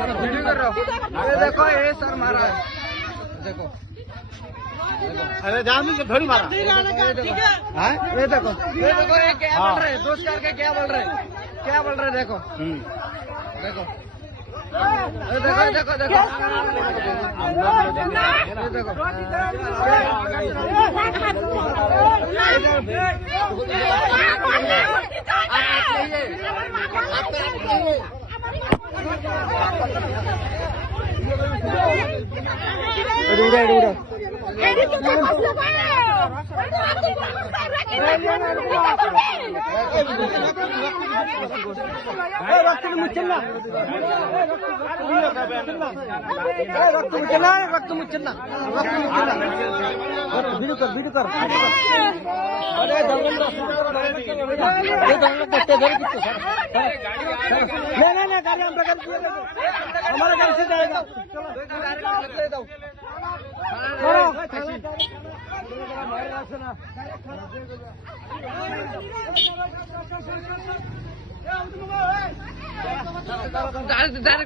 Video कर रहा हूँ। ये देखो ये सर मारा है, देखो। अरे जान से थोड़ी मारा। ये देखो ये देखो ये क्या बोल रहे, दोस्त करके क्या बोल रहे, क्या बोल रहे, देखो देखो देखो देखो देखो रक्त मुच्चना वीडियो कर अरे नहीं गाड़ी हम बगल हमारा गाड़ी से जाएगा। डायरेक्ट